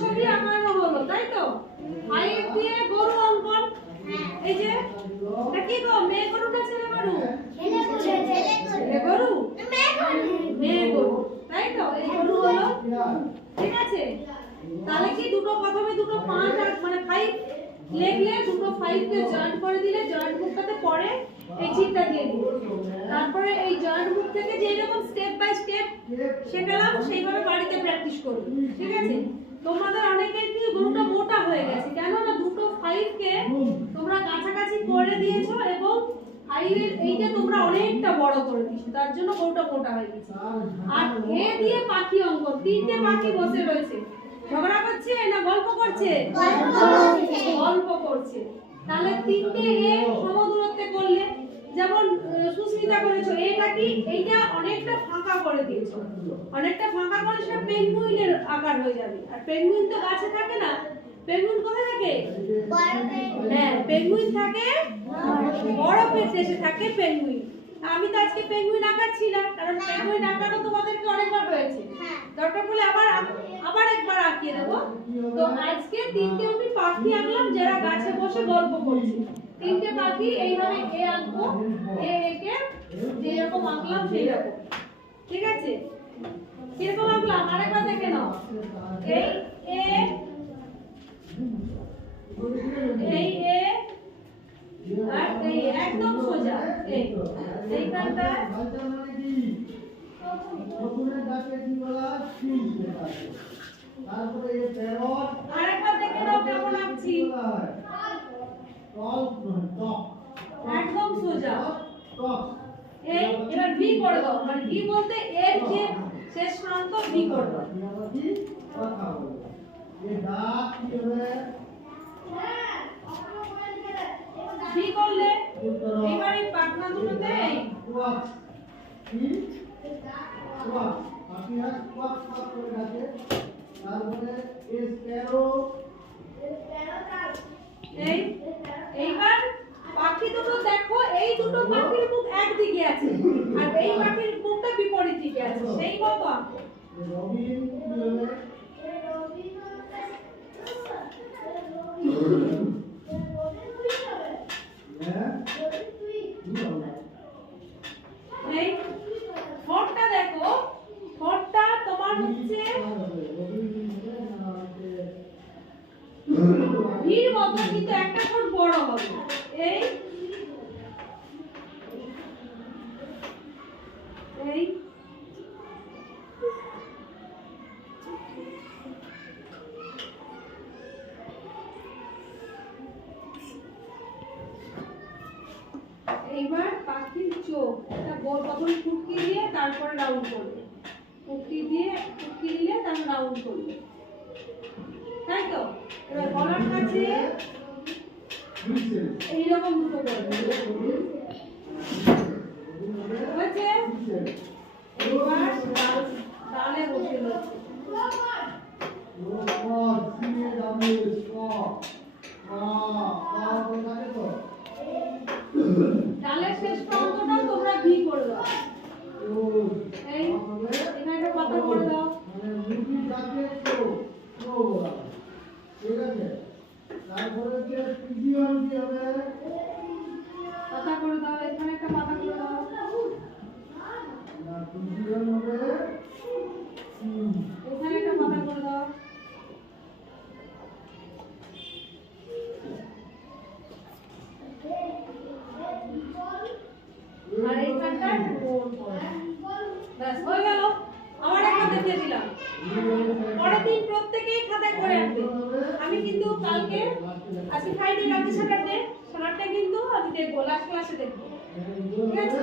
ছবি আঁকানো হলো তাই তো? ফাইভ দিয়ে গরু অঙ্কন। এই যে এটা কি গো মেয়ে গরু না ছেলে গরু? ছেলে গরু মেয়ে গরু। তাই তো? এই গরু হলো? ঠিক আছে? তাহলে কি দুটো প্রথমে দুটো পাঁচ আর মানে ফাইভ লিখলে দুটো ফাইভ কে জয়েন করে দিলে জয়েন্ট বুকটাতে পরে এই চিটটা দিয়ে তারপরে এই জয়েন্ট বুক থেকে যে রকম স্টেপ বাই স্টেপ শেখালাম সেইভাবে বাড়িতে প্র্যাকটিস করবে। ঠিক আছে? তোমাদের অনেকের কি গরুটা মোটা হয়ে গেছে? কেন না দুটো ফাইভ কে তোমরা কাছাকাছি করে দিয়েছ এবং ফাইভের এইটা তোমরা অনেকটা বড় করে দিয়েছ। তার জন্য গরুটা মোটা হয়ে গেছে। আর এ দিয়ে পাখি অঙ্ক তিনটে পাখি বসে রয়েছে। ঝগড়া করছে না গল্প করছে? গল্প করছে। তাহলে তিনটে এ সমদূরত্বে করলে যেমন সুস্মিতা করেছ? এটা কি এইটা অনেকটা ফাঁকা করে দিয়েছ। অনেকটা ফাঁকা করে সেটা পেঙ্গুইনের আকার হয়ে যাবে। আর পেঙ্গুইন তো গাছে থাকে না? পেঙ্গুইন কোথায় থাকে? হ্যাঁ পেঙ্গুইন থাকে বরফের দেশে থাকে পেঙ্গুইন। আমি তো আজকে পেঙ্গুইন আঁকাচ্ছি না কারণ পেঙ্গুইন আঁকানো তোমাদেরকে অনেকবার হয়েছে। দরকার পড়লে আবার আবার একবার আঁকিয়ে দেবো। তো আজকে তিনটে আমি পাখি আঁকলাম যারা গাছে বসে গল্প করছে। তিনটে পাখি এইভাবে এ আঁকবো, এ একে যেরকম আঁকলাম সেই রকম ঠিক আছে? কীরকম আঁকলাম আরেকবার দেখে নাও। এই এ এই এ, আর এই একদম সোজা, এই এইখানটায় তারপরে আরেকবার দেখে নাও, কেমন আঁকছি? একদম সোজা। এই এবার ভি করে দাও। মানে ভি বলতে এর যে শেষ প্রান্ত ভি করে দাও। ভি করলে এবার এই দুটোতে এই। তারপরে এই। এইবার পাখি দুটো দেখো এই দুটো পাখির মুখ একদিকে আছে আর এই পাখির মুখটা বিপরীত দিকে আছে সেই মতো আঁকো ভিড় কিন্তু একটা বড় হবে এই এই, এইবার পাখির চোখ এটা প্রথমে ফুটকি দিয়ে তারপরে রাউন্ড করবে। ফুটকি দিয়ে, ফুটকি দিলে তারপর রাউন্ড করবে। তাই তো? এবার গলার কাছে এইরকম দুটো হয়েছে? এবার ডাল- বসে ডালের শেষ প্রান্তটা তোমরা ভি করে দাও। এই এখানে একটা পাতা করে দাও তারপরে হচ্ছে পিজিয়ন কি হবে পাতা করে দাও, এখানে একটা পাতা করে দাও। এখানে একটা পাতা করে দাও। আর। ব্যাস, হয়ে একটা দেখিয়ে দিলাম। প্রত্যেকেই করে আমি কিন্তু কালকে আজকে ফ্রাইডে কালকে স্যাটারডে স্যাটারডে কিন্তু আমি দেখব লাস্ট ক্লাসে দেখব ঠিক আছে?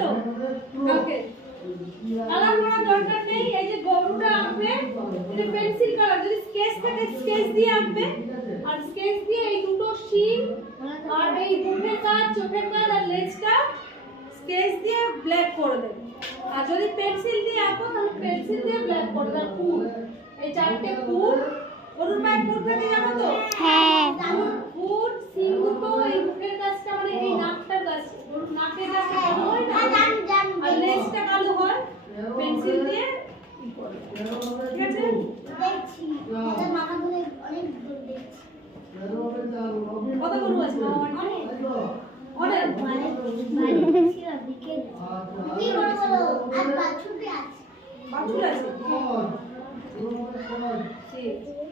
তো? করার দরকার নেই, এই যে আঁকবে কালার যদি স্কেচ স্কেচ দিয়ে আঁকবে। আর স্কেচ দিয়ে এই দুটো আর এই চোখের আর লেজটা স্কেচ দিয়ে ব্ল্যাক করে দেবে। আর যদি পেন্সিল দিয়ে আঁকো, তাহলে পেন্সিল দিয়ে ব্ল্যাক করে দেবে এই চারটে ফুল অরুণ মায়ের ফুল থাকে জানো তো? হ্যাঁ। যেমন ফুল সিঙ্গুর তো এই মুখের কাছটা মানে এই নাকটার কাছে নাকের কাছে হয় না? হ্যাঁ, আর লেজটা কালো হয়? পেন্সিল দিয়ে ঠিক আছে? দেখছি। দাদা ধরে অনেক দূর দেখছি। কত গরু আছে অনেক। অনেক। অনেক? আছে। বাছুর আছে? হ্যাঁ। মধ্যে পাঁচ। ঠিক